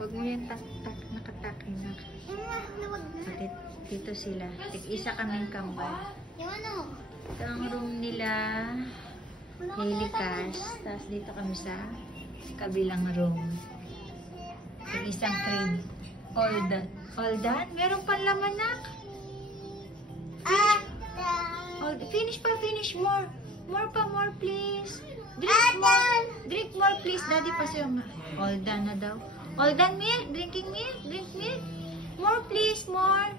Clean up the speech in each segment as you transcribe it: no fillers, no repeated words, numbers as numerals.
Huwag mo yan nakatakin na. So, dito sila. Tig-isa kaming kambal. Ito ang room nila. Helikas. Tapos dito kami sa kabilang room. Tig-isang crib. All done? Meron pang laman, nak? Finish pa, finish more. More please. Drink more please. Daddy pa siya nga. All done na daw. All done milk? Drinking milk? Drink milk? More please, more.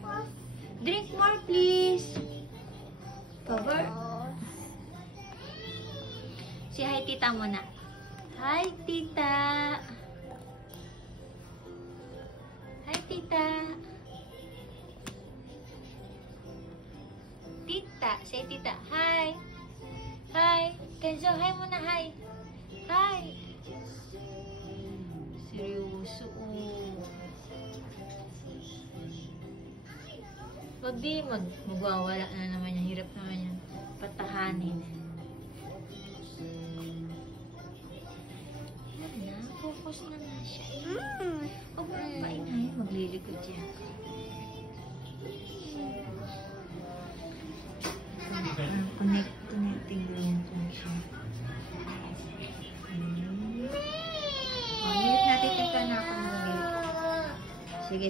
Drink more please. Cover. Si hi tita mo na. Hi tita. Hi tita. Tita. Say tita. Hi. Hi. Kenzo, hi muna. Hi. Hi. Seryoso. Wag di magwawala na naman yan. Hirap naman yan. Patahanin. Yan na. Focus na nga siya. Huwag mo nang paingay. Maglilikod yan. Connecting lang siya. Mute natin yung kanaka mo. Sige.